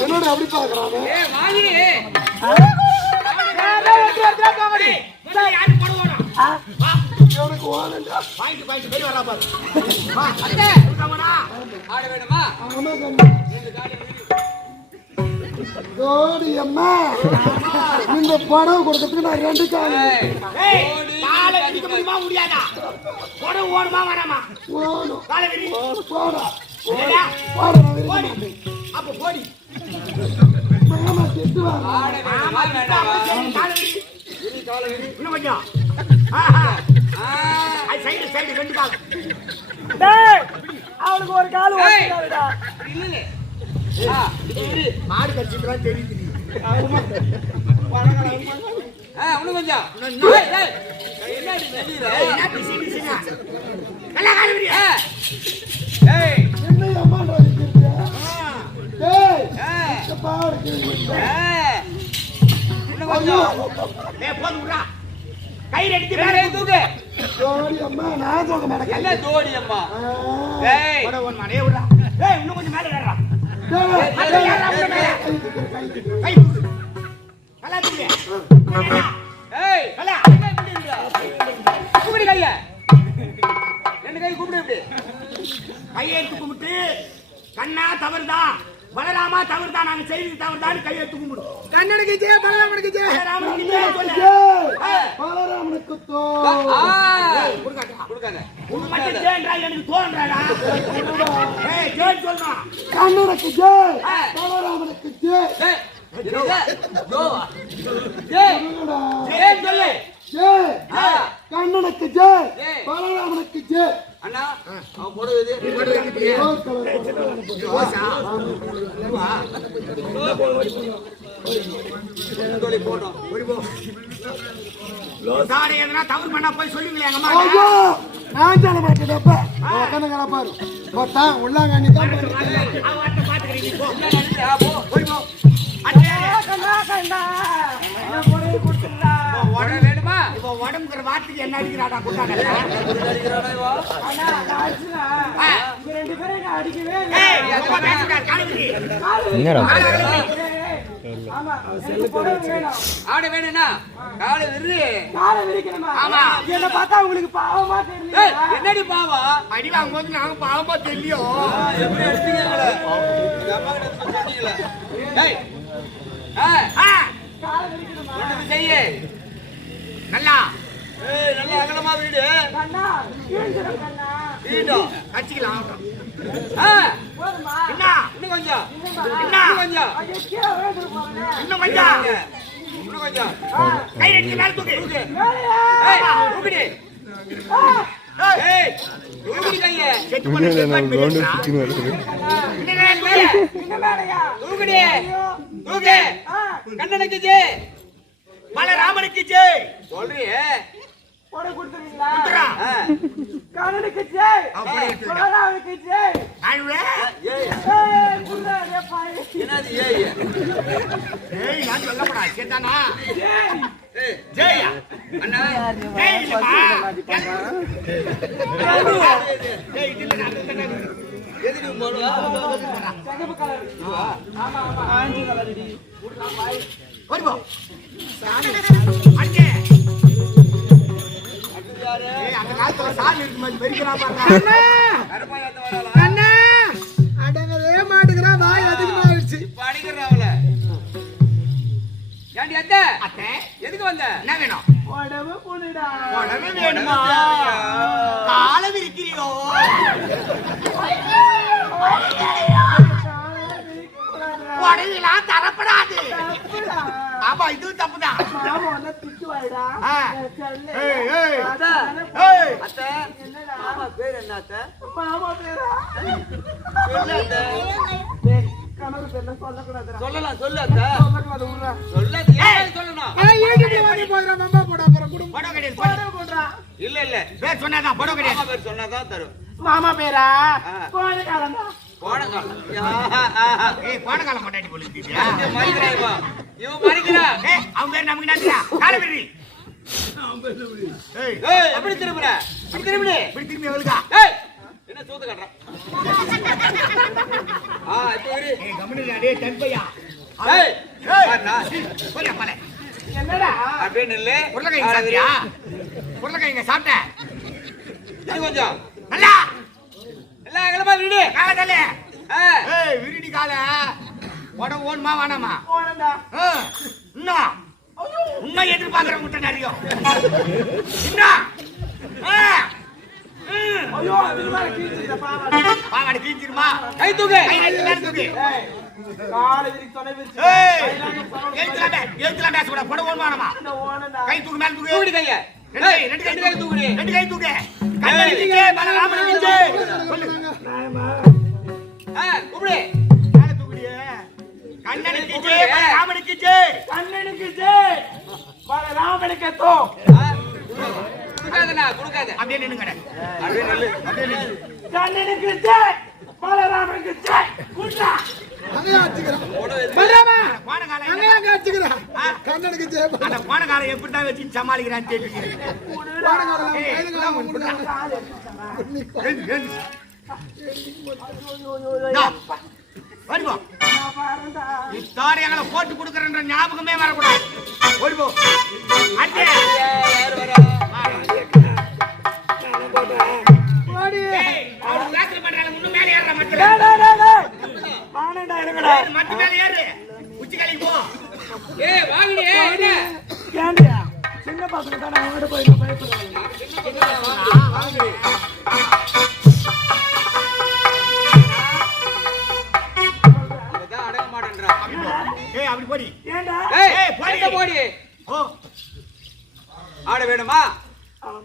என்னோட அப்படி பாக்குறாங்க? எனக்கு பாயிண்ட் பாயிண்ட் போய் வரா பாரு. ஆட வேணுமா ஆமா ஜோடி அம்மா இந்த படம் கொடுக்கறதுக்கு நான் ரெண்டு காலம் முடியுமா முடியாதா? உடம்பு ஓடுமா வேணாமா? போகணும் காலை விரி போடா இல்லையா? போட நான் விரிக்க போடி மாட்டேன். அப்ப போடி. இன்னும் கொஞ்சம். சைடு சைடு ரெண்டு கால். அவளுக்கு ஒரு கால் ஏய், இல்லையே. ஆ, இது தெரியுது கொஞ்சம். என்ன ஏய், ஆ, கொஞ்சம். கயிறு எடுத்து மேலே தூக்கு. ஜோடி அம்மா நான் தூக்க மாட்டேன் ஜோடி அம்மா ஏய் போட ஒரு மனையை ஏய் இன்னும் கொஞ்சம் மேலே ஏறா டேய், நல்லா ஏய் ரெண்டு கை கும்பிட்டு கண்ணா தவறுதான் பலராமா தவறுதான் நாங்க செய்தது தவறுதான் கையெழுத்து கும்பிடு. கண்ணனுக்கு ஜெய பலராமனுக்கு ஜெய. பலராமனுக்கு எனக்கு தோன்றாடா ஜெய் சொல்லணும் கண்ணனுக்கு ஜெய். பலராமனுக்கு ஜெய் கண்ணனுக்கு ஜெய். பலராமனுக்கு ஜெய் அண்ணா அவன் போடுவது போட்டோம் தவறு பண்ணா போய் சொல்லுங்களே எங்க அம்மா ஐயோ நான் சொல்ல மாட்டேன்ப்பா உட்காந்து கிடப்பாரு போட்டா உள்ளாங்க தான் அவட்ட பாத்துக்கிறீங்க வார்த்தைக்கு என்ன அடிக்கிறாடா பேசுறாரு காலுக்கு. ஆடு வேணும்னா காலை விரு. ஆமா. என்ன பார்த்தா உங்களுக்கு பாவமா தெரியல என்னடி பாவா அடி வாங்கும்போது நாங்க பாவமா தெரியும் எப்படி செய்யு. நல்லா. ஏய் நல்லா அகலமா வீடு. கட்சிக்கலாம் ஆகட்டும். ஆ? என்ன? இன்னும் கொஞ்சம்? இன்னும்? கொஞ்சம்? இன்னும் கொஞ்சம்? இன்னும் கொஞ்சம்? கை ரெண்டு மேல தூக்கு. ஏய் தூக்குடி ஏய் தூக்குடி கைய. செத்து பண்ணி செத்து பண்ணி போயிடுறா. இன்னும் மேல. தூக்குடி தூக்கு கண்ணனுக்கு ஜெய். பலராமனுக்கு ஜெய். சொல்றியே. குத்துறா. ஆ. கண்ணனுக்கு ஜெய். பலராமனுக்கு ஜெய். என்னது ஏய் ஏய், நான் சொல்லப்படா. சரிதானா? ஏய் ஜெயா. அண்ணா ஜெய் இல்லப்பா. ஜெய் இல்ல, நான் அது தானே. எதுக்கு போடுவா ஓடி போ. அடிச்சே. அடுத்தது யாரு ஏய், அந்த காலத்துல இருக்கும்போது வெறிக்கிறான் பாருடா. கருப்பாயத்தை வரலாம் அடங்கவே மாட்டேங்கிறான் வாய் அதிகமாயிடுச்சு இப்ப அடிக்கிற அவள. ஏண்டி அத்தை? அத்தை, எதுக்கு வந்த? என்ன வேணும்? உடம்பு புண்ணுடா. உடம்பு வேணுமா? காலை விரிக்கிறியோ உடனெல்லாம் தரப்படாது. ஆமா இதுவும் தப்புதான். மாமா பேர் என்ன அத்தை? மாமா சொல்லலாம் சொல்லு அத்தை. சொல்லணும்? படம் கிடையாது. இல்ல இல்ல. பேர் சொன்னாதான் படம் கிடையாது பேர் சொன்னாதான் தரும். மாமா பேரா? ஏய் பாடகாலம் கொண்டாடி போல இருக்கியா மறிக்கிறான் இவன் மறிக்கிறான் ஏய் அவன் பேர் நமக்கு என்ன காலை விரி ஏய் ஏய் எப்படி திரும்புற. அப்படி திரும்பி இப்படி திரும்பி ஏய் என்ன சூத்து கட்டுறான் ஆ இப்போ இரு ஏய் கம்முனு டேய் தென்பையா ஏய் பாருண்ணா. போல போல அப்படியே நில்லு. உருளைக்கிழங்கு ஆ, சாப்பிட்டியா? இரு. உருளைக்கிழங்கு சாப்பிட்டேன் இது கொஞ்சம். நல்லா. எல்லாம் எங்களமா விடு. காலதல்ல ஆ, ஏய் விருடி கால. உடம்பு ஓணுமா வேணாமா இன்னும் இன்னும் எதிர்பார்க்கறவங்க கிட்ட நிறைய. பாவாடை கிழிஞ்சிருமா கை தூக்கு. கை தூக்கு கை தூக்கு மேல தூக்கு. கைய. ரெண்டு கை ரெண்டு கை ரெண்டு கை தூக்கு. ஜெய் பலராமனுக்கு ஜெய் சொல்லு. கூப்பிடு கண்ணனுக்கு ஜெய் பலராமனுக்கு ஜெய். கண்ணனுக்கு ஜெய். பலராமனுக்கு தோ. ஆ, கொடுக்காதண்ணா கொடுக்காத. அப்படியே நின்னுங்கடே அப்படியே நில்லு கண்ணனுக்கு ஜெய். பலராமனுக்கு ஜெய். காலம் அங்கேயே அங்க அடிச்சுக்கிறான் கண்ணனுக்கு ஜெயபா அந்த போன காலம் எப்படி தான் வச்சு சமாளிக்கிறான்னு தெரியுது இத்தாரி எங்களை போட்டு கொடுக்கறன்ற ஞாபகமே வரக்கூடாது. ஓடிப்போ அண்ணே யார் வரா? ஏய், அவரு பிளாஸ்டர் பண்றாங்க இன்னும் மேலே ஏறுற மத்தில. வானடா இருங்கடா மத்து மேலே ஏறு. உச்சி கலைக்கு போ. ஏய், வாங்கடி, ஏய், என்ன? ஏண்டியா சின்ன பசங்க தானே அவங்ககிட்ட போய் பயப்படுறாங்க ஏய் அப்படி போடி. ஏண்டா? ஏய், போடி. போடி? ஓ. ஆட வேணுமா?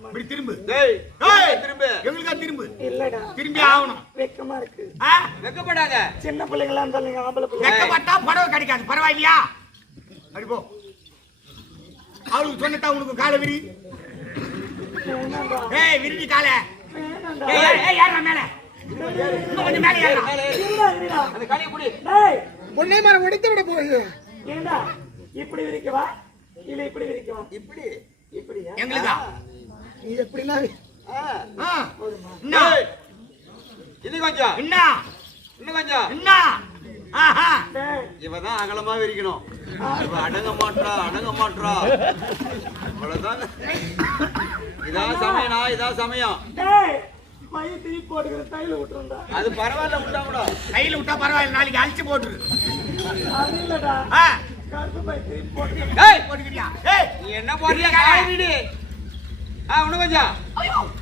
இப்படி திரும்பு. ஏய், ஏய், திரும்பு எங்களுக்கா திரும்பு? இல்லடா. திரும்பி ஆகணும். வெக்கமா இருக்கு. ஆ? வெக்கப்படாத. சின்ன பிள்ளைங்களா இருந்தாலும் ஆம்பளை பிள்ளை வெக்கப்பட்டா புடவை கிடைக்காது. பரவாயில்லையா? அப்படி போ. அவளுக்கு சொன்னதா உனக்கு காலை விரி? ஏய் விரிடி காலை. ஏய் ஏய், மேல. இன்னும் கொஞ்சம் மேலே ஏறு. அந்த களியை குடி. பொண்ணை மரம் உடைத்து விட போகுது. ஏண்டா? இப்படி விரிக்கவா? இல்ல இப்படி விரிக்கவா? இப்படி. இப்படியா? எங்களுக்கா? நீ எப்படின்னா இன்னும் கொஞ்சம். இன்னும் இன்னும் கொஞ்சம். டேய் இவதான் அகலமா விரிக்கணும். இவ அடங்க மாட்றா அடங்க மாட்றா. அவ்வளவுதான். இதான் சமயம்னா இதான் சமயம். டேய் மைய தீ போட்டுக்கிற தையில விட்டுருந்தா. அது பரவாயில்ல விட்டா கூட. கையில விட்டா பரவாயில்ல நாளைக்கு அழிச்சு போட்டுரு. அது இல்லடா. கருப்பு பை தீ போட்டுக்கிற. ஏய் போட்டுக்கிறியா ஏய். நீ என்ன போடுறியா காலை விடு. ஆ இன்னும் கொஞ்சம்.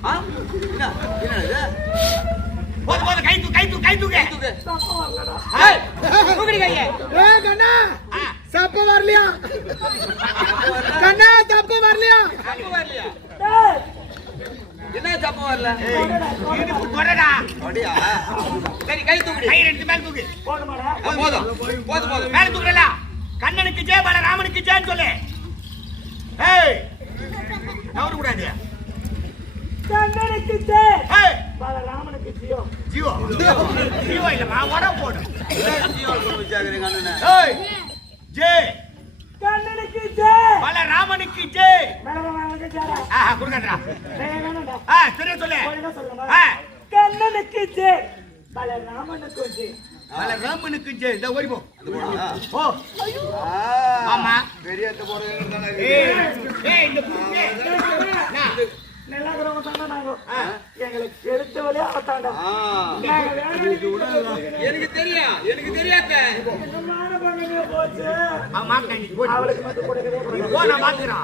ஆ? என்ன என்ன இது? போது போது கை தூக்கு கை தூக்கு கை தூக்கு. தூக்கு. தப்பா வரலடா. ஏய் தூக்குடி கையை. ஏ கண்ணா. சப்ப வரலையா? கண்ணா தப்பு வரலையா? தப்பு வரலையா? என்ன தப்பு வரல? இடுப்பு தொடடா அப்படியா? சரி கை தூக்குடி. கை ரெண்டு மேல தூக்கு. போதுமாடா. போதும். போதும் போதும். மேல தூக்குறல கண்ணனுக்கு ஜெய பல ராமனுக்கு ஜெயன்னு சொல்லு. ஏய் நவர கூடாது கண்ணனுக்கு ஜெய் ஏய். பலராமனுக்கு ஜியோ. ஜீவோ ஜீவோ இல்லம்மா உடம்பு போடு. வச்சாக்குறீங்க அண்ணனை ஏய் ஜெய் கண்ணனுக்கு ஜெய் பல ராமனுக்கு ஜெய் ஆஹா குடுங்கடா ஆ சரியா சொல்லு ஆ. கண்ணனுக்கு ஜெய் பலராமனுக்கு ஜெய் இந்த ஓடி போ? ஓ. ஆ, ஆமா. பெரிய அத்தை போடுறது தானே இது. ஏய் ஏய் இந்த குடுங்க நல்லா இருக்கிறவங்க தானே நாங்க எங்களுக்கு எடுத்த வழியா அவத்தாண்டா ஆ, எனக்கு தெரியும். எனக்கு தெரியாத போச்சு. அவளுக்கு மட்டும் கொடுக்கவே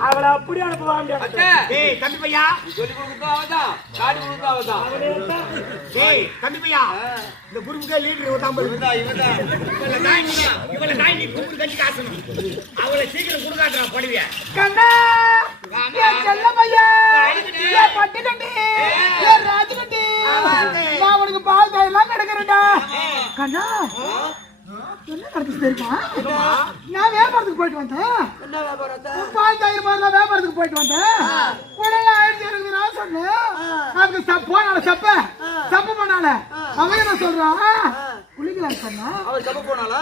அவளை அப்படி அனுப்புவா முடியாது. ஏய் தம்பி பையா. நீ சொல்லி கொடுத்தா அவதான். காடி கொடுத்தா அவதான் ஏய் தம்பி பையா. இந்த குரூப்புக்கே லீடர் ஒரு தாம்பல் இவன்தான் இவளை நாய் நீ கட்டி காசணும் அவளை சீக்கிரம் கொடுக்காட்டுறா படுவிய. கண்ணா என் செல்ல பையன் என் பட்டுக்கட்டி என் ராஜுக்கட்டி நான் உனக்கு பால் காயெல்லாம் கிடக்குறேன்டா. கண்ணா என்ன தெரியுமா? நான் வியாபாரத்துக்கு போயிட்டு வந்தேன். நான் வியாபாரத்துக்கு போயிட்டு வந்தேன். உடனே ஆயிரத்தி எனக்கு நான் சொன்னேன். அதுக்கு சப் போனால சப்ப? சப்பு பண்ணால அவன் என்ன சொல்றான் குளிக்கலாம் சொன்னா? போனாலா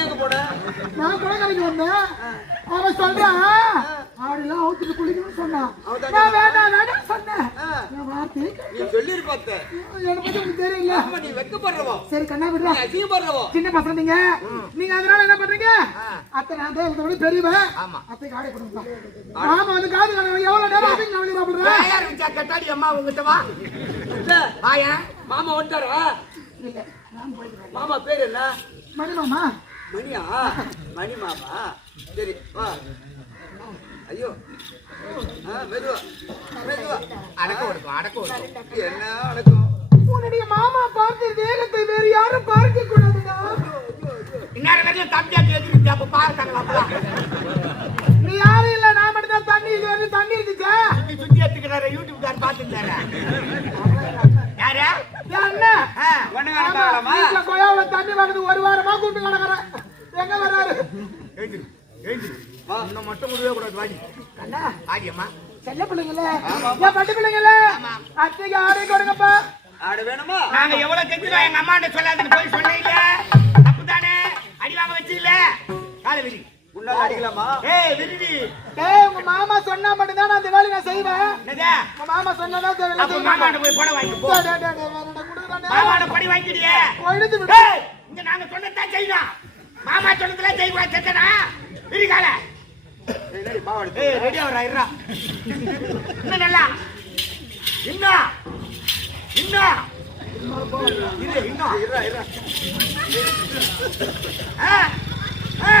எங்க போன? நான் குளக்கரைக்கு வந்தேன். அவன் சொல்றான் ஆடிலாம் அவுத்துட்டு குளிக்கணும்னு சொன்னான். அவன் நான் வேண்டாம். நீ சொல்லிருப்பாத்த என்னை பத்தி உங்களுக்கு தெரியல. ஆமா நீ வெக்கப்படுறவோ. சரி கண்ணா நீ விடுறா அசிங்கப்படுறவோ. சின்ன பசங்க நீங்க. நீங்க அதனால என்ன பண்றீங்க? அத்தை நான் தான் விட பெரியவன் அத்தை காடை கொடுங்க ஆமா வந்து காது காண எவ்வளவு நேரம் ஆகுது நான் வெளியே சாப்பிடுறேன் கட்டாடி அம்மா உங்ககிட்ட வா. வாயா. மாமா வந்துட்டாரா? மாமா பேர் என்ன? மணி மாமா. மணியா? மணி மாமா. சரி வா. ஐயோ. மெதுவா. மெதுவா. அடக்க. கொடுக்கும் அடக்க கொடுக்கும் என்ன நடக்கும் உன்னுடைய மாமா பார்த்த வேகத்தை வேறு யாரும் பார்க்க கூடாதுடா. இந்நேரம் வரைக்கும் தம்பியாட்டி எதிர்த்து அப்ப நீ யாரும் இல்ல நான் மட்டும் தான் தண்ணி இது தண்ணி இருந்துச்சா சுத்தி சுத்தி எடுத்துக்கிறாரு யூடியூப் கார் பாத்துட்டாரு யாரு? அண்ணன் வீட்டுல கொய்யாவுல தண்ணி வருது ஒரு வாரமா கூப்பிட்டு கிடக்குறேன். எங்க வர்றாரு? எழுந்திரு, எழுந்திரு. இன்னும் மட்டும் விடவே கூடாது வாடி. அண்ணா. வாடி அம்மா. செல்ல பிள்ளைங்கள. என் பட்டு பிள்ளைங்கள. அத்தைக்கு ஆடை கொடுங்கப்பா. ஆட வேணுமா? நாங்க எவ்வளவு கெஞ்சிரோம் எங்க அம்மாண்ட சொல்லாதுன்னு போய் சொன்னீங்க. தப்பு தானே அடி வாங்க வச்சில்ல காலை விரி. உன்னால அடிக்கலாமா? ஏய் விரிடி. டேய் உங்க மாமா சொன்னா மட்டும் தான் நான் இந்த வேலையை நான் செய்வேன். மாமா சொன்னா போய் படம் வாங்கி படி ஏய் இங்க நாங்க சொன்னதான் செய்யணும். மாமா சொன்னதுல செய்வா செத்தனா விரி காலை. ஏய், ரெடி ஆவறா இருடா இன்னும் நல்லா இன்னும் இன்னும் இரு இன்னும் இருடா, இருடா. ஆ ஆ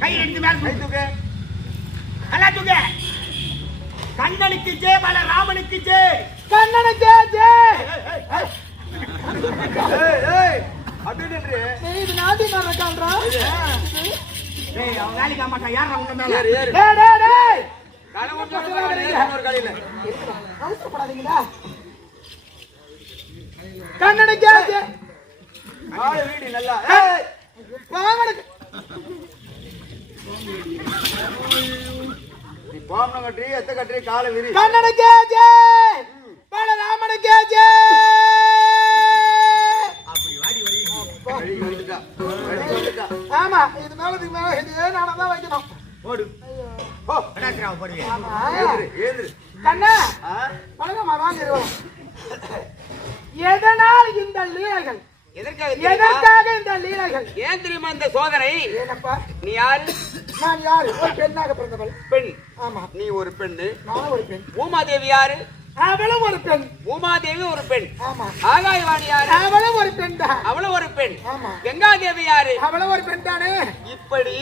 கை ரெண்டு மேல கை தூக்கு. நல்லா தூங்க கண்ணனுக்கு ஜெய் பல ராமனுக்கு ஜெய் கண்ணனை ஜே ஜே ஏய், ஏய், இது நாட்டினார கால்றா ஏய் அவன் வேலைக்கு மாட்டான் யாரா உங்க மேல. டேய் டேய் டேய் காலை ஏறு, இன்னொரு காலையில. அவசரப்படாதீங்கடா கண்ணனை வீடு நல்லா. ஏய், நீ பாம்பளம் கட்டுறி, எத்த கட்டுறி, காலை விரி. கண்ணனை இது மேல மேல இதே தான் வைக்கணும்? ஏந்திரு, ஏந்திரு. கண்ணா. வாங்க இருவோம் எதனால் இந்த லீலைகள்? எதற்காக இந்த லீலைகள்? ஏன் தெரியுமா இந்த சோதனை? ஏனப்பா நீ யாரு? நான் யாரு? ஒரு பெண்ணாக பிறந்தவள். பெண். ஆமா. நீ ஒரு பெண்ணு. நானும் ஒரு பெண். பூமாதேவி யாரு? அவளும் ஒரு பெண். பூமாதேவி ஒரு பெண். ஆமா. ஆகாயவாணி யாரு? அவளும் ஒரு பெண் தான். அவளும் ஒரு பெண். ஆமா. கங்காதேவி யாரு? அவளும் ஒரு பெண் தானே? இப்படி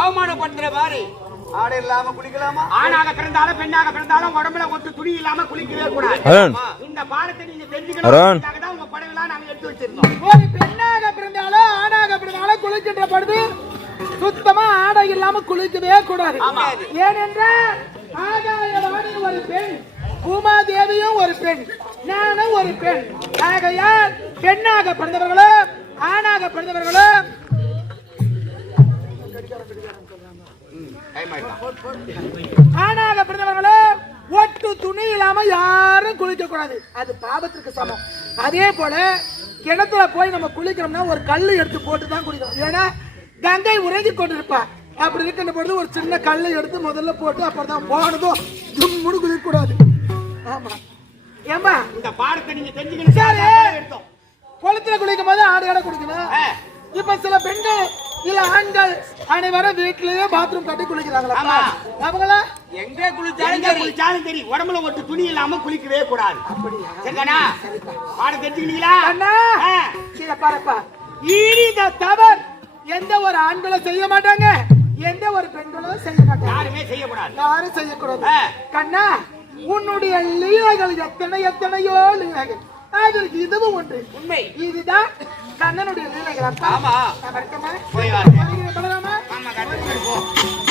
அவமானப்படுத்துற மாதிரி. ஆடை இல்லாம குளிக்கலாமா? ஆணாக பிறந்தாலும் பெண்ணாக பிறந்தாலும் உடம்புல ஒட்டு துணி இல்லாம குளிக்கவே கூடாது. இந்த பாடத்தை நீங்க. தெரிஞ்சுக்கணும். தான் உங்க படங்கள்லாம் நாங்க எடுத்து வச்சிருந்தோம். ஒரு பெண்ணாக பிறந்தாலும் ஆணாக பிறந்தாலும் குளிக்கின்ற பொழுது சுத்தமா ஆடை இல்லாம குளிக்கவே கூடாது. ஆமா. ஏனென்றால் ஆகாயவாணி ஒரு பெண். பூமாதேவியும் ஒரு பெண். நானும் ஒரு பெண். ஆகையால் பெண்ணாக பிறந்தவர்களோ ஆணாக பிறந்தவர்களோ. ஆணாக பிறந்தவர்களோ ஒட்டு துணி இல்லாம யாரும் குளிக்க கூடாது. அது பாபத்திற்கு சமம். அதே போல கிணத்துல போய் நம்ம குளிக்கிறோம்னா ஒரு கல் எடுத்து போட்டு தான் குளிக்கிறோம் ஏன்னா கங்கை உறங்கி கொண்டிருப்பா அப்படி இருக்கின்ற பொழுது ஒரு சின்ன கல்லை எடுத்து முதல்ல போட்டு அப்புறம் தான் போனதும் ஜும்முன்னு குளிக்கக்கூடாது கூடாது ஆமா ஏமா இந்த பாடத்தை நீங்க தெரிஞ்சுக்கணும். சரி. சார் எடுத்தோம். குளத்துல குளிக்கும் போது ஆடையோட குளிக்கணும் ஆ. இப்ப சில பெண்கள் இல்ல ஆண்கள் அனைவரும் வீட்லயே பாத்ரூம் கட்டி குளிக்கிறாங்களா. அவங்களா? எங்க குளிச்சாலும் சரி. குளிச்சாலும் சரி. உடம்புல ஒட்டு துணி இல்லாம குளிக்கவே கூடாது. சரிதானா? பாடம் தெரிஞ்சுக்கிட்டீங்களா அண்ணா. கீழே பாருப்பா. இனி இந்த தவறு. எந்த ஒரு ஆண்களும் செய்ய மாட்டாங்க. எந்த ஒரு பெண்களும் செய்ய மாட்டாங்க. யாருமே செய்யக்கூடாது. யாரும் செய்யக்கூடாது. கண்ணா உன்னுடைய லீலைகள் எத்தனை எத்தனையோ லீலைகள். அதற்கு இதுவும் ஒன்று. உண்மை. இதுதான் கண்ணனுடைய லீலைகள். அப்பா ஆமா. பலராமா? ஆமா